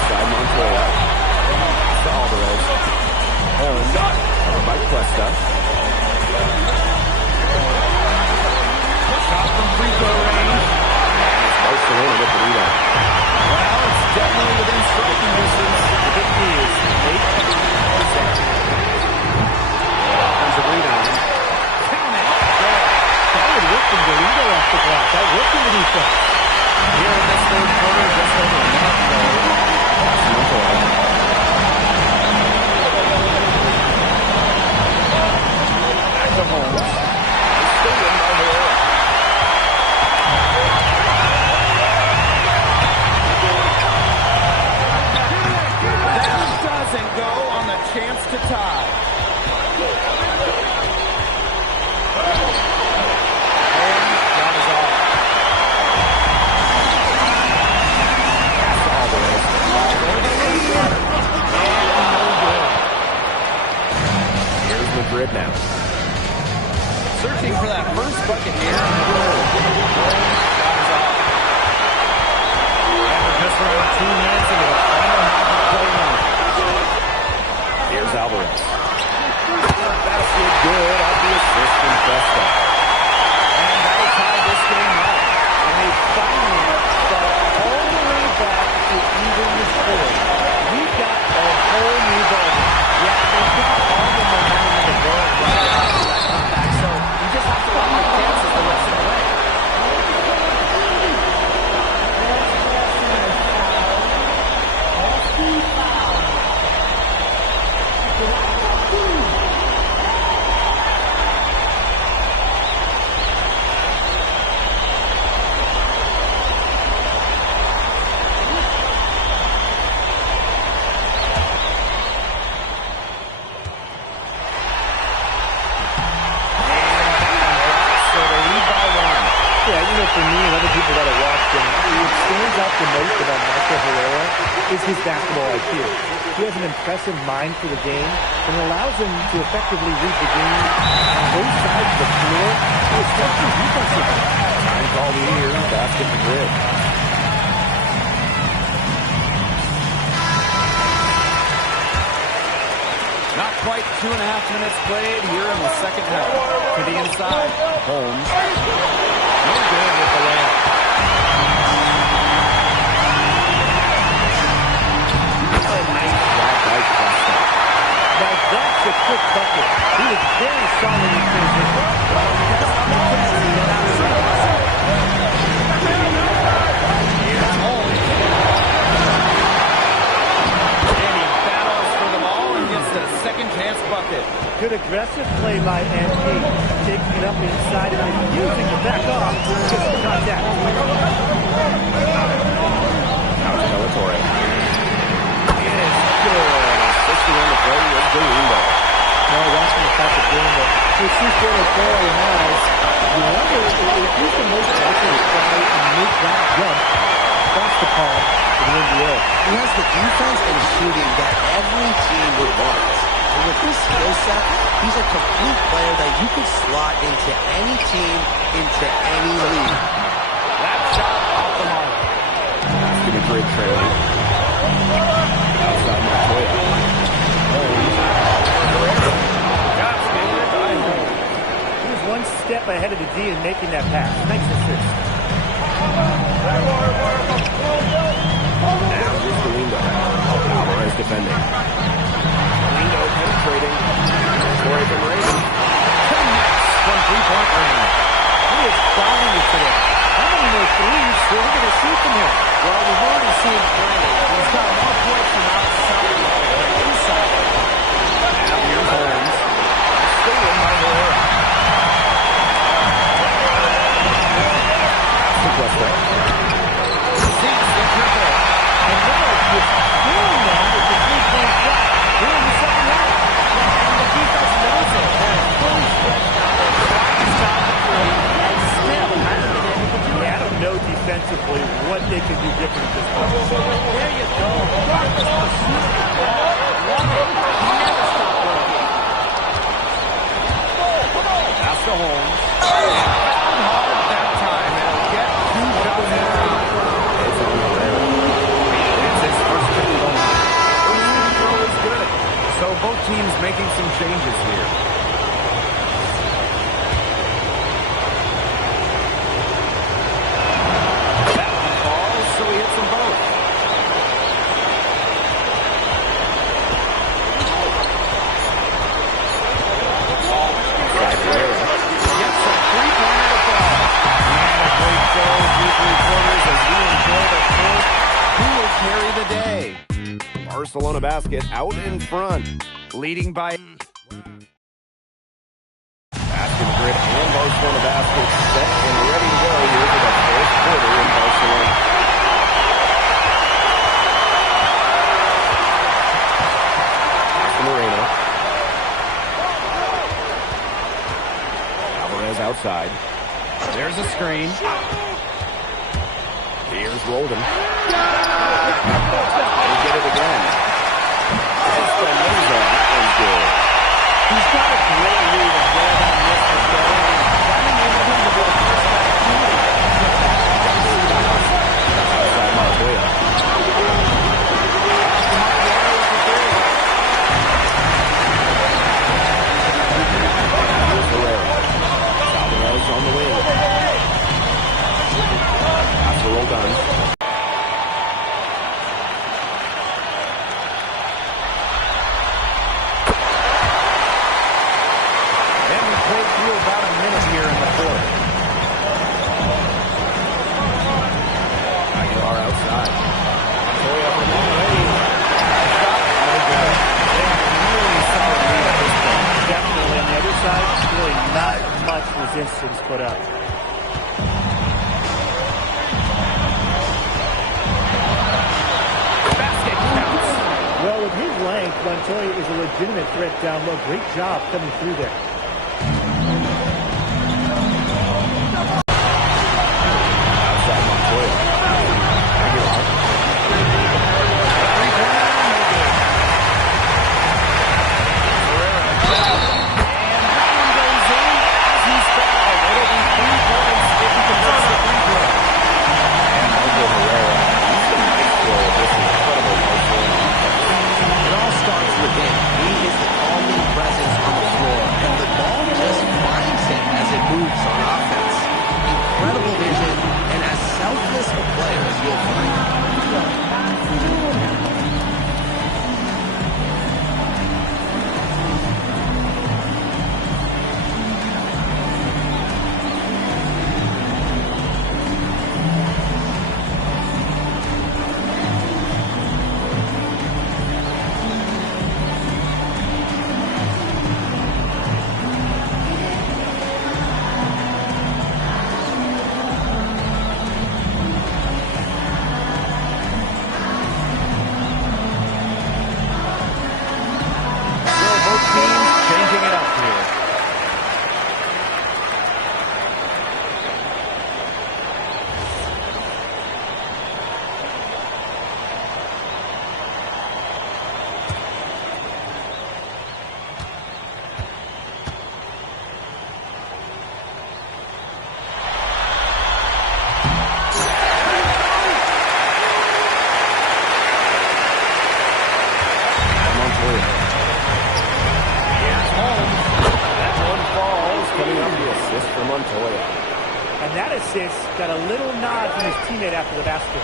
Side Montoya. To Alvarez. Holmes. Covered by Cuesta. Shot from free throw range. And it's Barcelona with the rebound. Well, it's definitely within striking distance. It is. 8%. Offensive rebound. Count it. That would work from Galindo off the glass. That worked in the defense. Here in this third quarter, just over a minute to go. That's Montoya. Back to Holmes. Still in by Herrera. That doesn't go on the chance to tie. And that is off. Pass to Alvarez. For the lead. And no good. Here's Madrid now. Searching for that first bucket here. Shot is off. And we're just around 2 minutes into the final half of play now. Here's Alvarez. Basket good off the assist from Cuesta. And that'll tie this game up. And they finally got all the way back to even the score. We got a whole new ball. Yeah, they've got all the momentum in the world right after that comeback, so you just have to let your chances the rest of the way. for me and other people that have watched him, what stands out the most about Michael Herrera is his basketball IQ. He has an impressive mind for the game and allows him to effectively read the game on both sides of the floor, especially defensively. Time called here, basket to Grid. Not quite 2.5 minutes played here in the second half. To the inside, Holmes. No good with the layup. A nice job by Costa. Now that's a quick bucket. He was very solid in transition. Here's Holmes. And he battles for the ball and gets the second chance bucket. Good aggressive play by NP, taking it up inside and then using the back off to get some contact. Now it's Kool30. It is good. Assisting on the play was Galindo. Well, watching the type of game that Jesus Kool30 has, you wonder if he's the most likely to try and make that jump across the palm in the NBA. He has the defense and shooting that every team would want. And with his skill set, he's a complete player that you could slot into any team, into any league. That shot off the mark. That's going to be great trailing. Outside Montoya. Got skated by Holmes. He was one step ahead of the D in making that pass. Nice assist. Now here's Galindo. Alvarez defending. Galindo penetrating. Corey from Raven. From three-point range. He is following it today. How many more threes are we going to see from him? Well, we've already seen plenty. He's got more points from outside than inside. Now here's Holmes. Stolen by Herrera. Sequester. Seeks the triple. And now it's doing that with the three-point shot here in the second half. And the defense knows it. They're fully stretched out there, trying to stop the three, and still hasn't been able to do it. I don't know defensively what they can do different at this point. There you go. Just pursuit the ball. Love it. Never stop working. Pass to Holmes. Fouled hard that time. And he'll get 2 shots in a row. It's on the rail. It's his first triple on. First free throw is good. So both teams making some changes here. That one falls, so he hits them both. Gets a three-pointer to fall. And a great show through 3 quarters as we enjoy the fourth. Who will carry the day? Barcelona basket out in front, leading by basket Grid and Barcelona basket set and ready to go here for the fourth quarter in Barcelona. Pass to Moreno. Alvarez outside. There's a screen. Here's Roldan. They get it again. Espinoza. That one's good. He's got a great read of where that miss was going. That enabled him to be the first guy shooting. Outside Montoya. Here's Herrera. Alvarez on the wing. Pass to Roldan. Played through about a minute here in the fourth. Aguilar outside. Montoya from long range. Shot, no good. They have a really solid lead at this point. Definitely on the other side, really not much resistance put up. Basket counts. Well, with his length, Montoya is a legitimate threat down low. Great job coming through there. assist for Montoya. And that assist got a little nod from his teammate after the basket.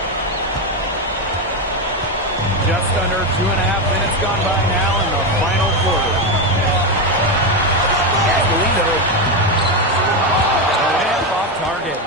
Just under 2.5 minutes gone by now in the final quarter. Toledo. Layup off target.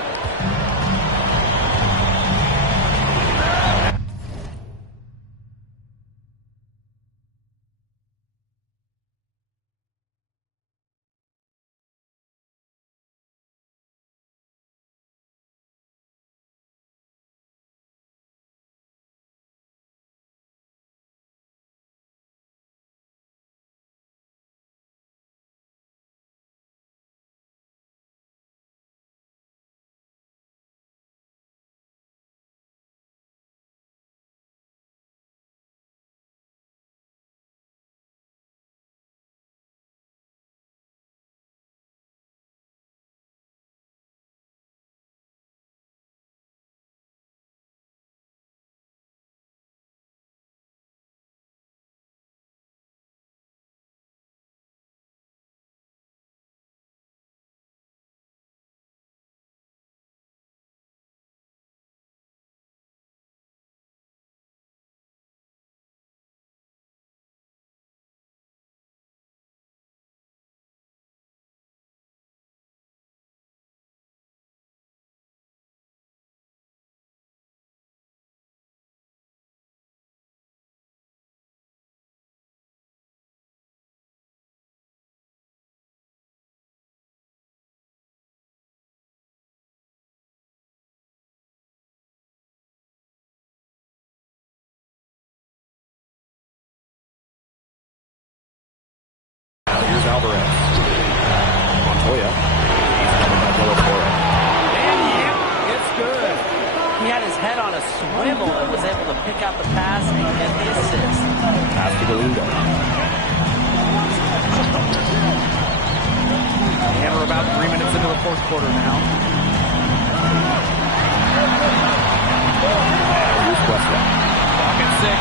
Here's Alvarez. Montoya. He's coming by Dellatore. And yep, it's good. He had his head on a swivel and was able to pick out the pass and get the assist. Pass to Galindo. And we're about 3 minutes into the fourth quarter now. Here's Westland. Clock at 6.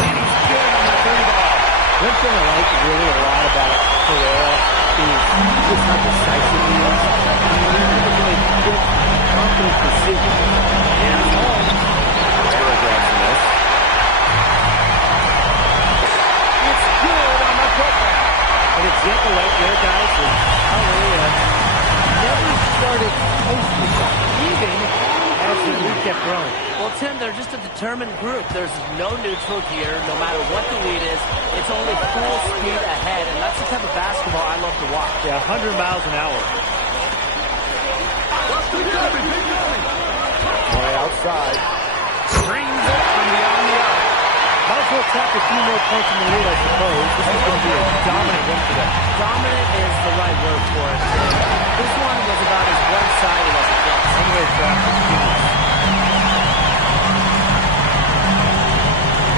And he's good on that 30 ball. One thing I like really a lot about Pereira is just how decisive he is. He really quick, confident decision. And it's home. Pereira grabs the miss. It's good on the putback. An example right there, guys, is how Pereira never started close to that, even as the lead kept growing. Well, Tim, they're just a determined group. There's no neutral here. No matter what the lead is, it's only full speed ahead, and that's the type of basketball I love to watch. Yeah, 100 miles an hour. Boy outside. Brings it from beyond the arc. Might as well tap a few more points in the lead, I suppose. This is going to be a dominant win for them. Dominant is the right word for it, Tim. This one was about as one-sided as it gets. One-way traffic.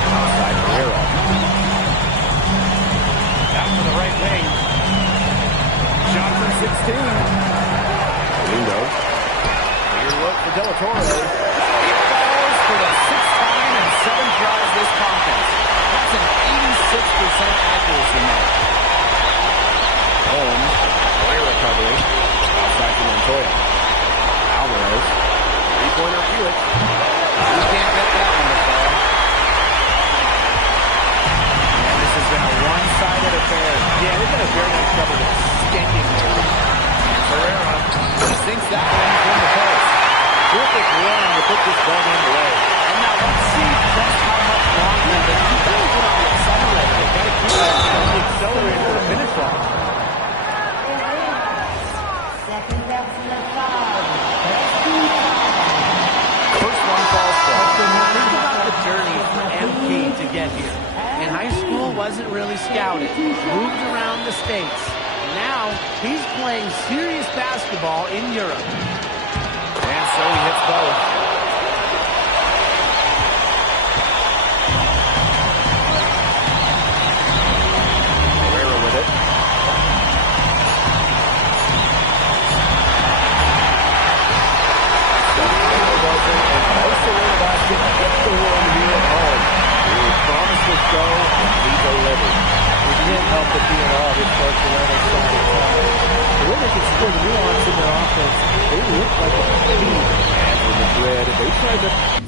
Outside Pereira. Out to the right wing. Shot from 16. Lindo. Weird look for Dellatore. It falls for the 6th time in 7 tries this contest. That's an 86% accuracy mark. Holmes. Great recovery. Outside to Montoya. Alvarez. Three-pointer Felix. You can't get that one to fall. And this has been a one-sided affair. Yeah, they've done a very nice job of extending their lead. Pereira sinks that one from the post. Terrific run to put this ball in the way. And now let's see just how much longer they keep that foot on the accelerator. They got to keep that accelerator to the finish line. First one falls flat. Think about the journey for MP to get here. In high school, wasn't really scouted. Moved around the States. Now, he's playing serious basketball in Europe. And so he hits both. Pereira with it. Barcelona basket gets the one here at home. We promised to go, and we delivered. Again, help with being all this Barcelona side of town. The way they can score the nuance in their offense, they look like a team. And for Madrid, they tried to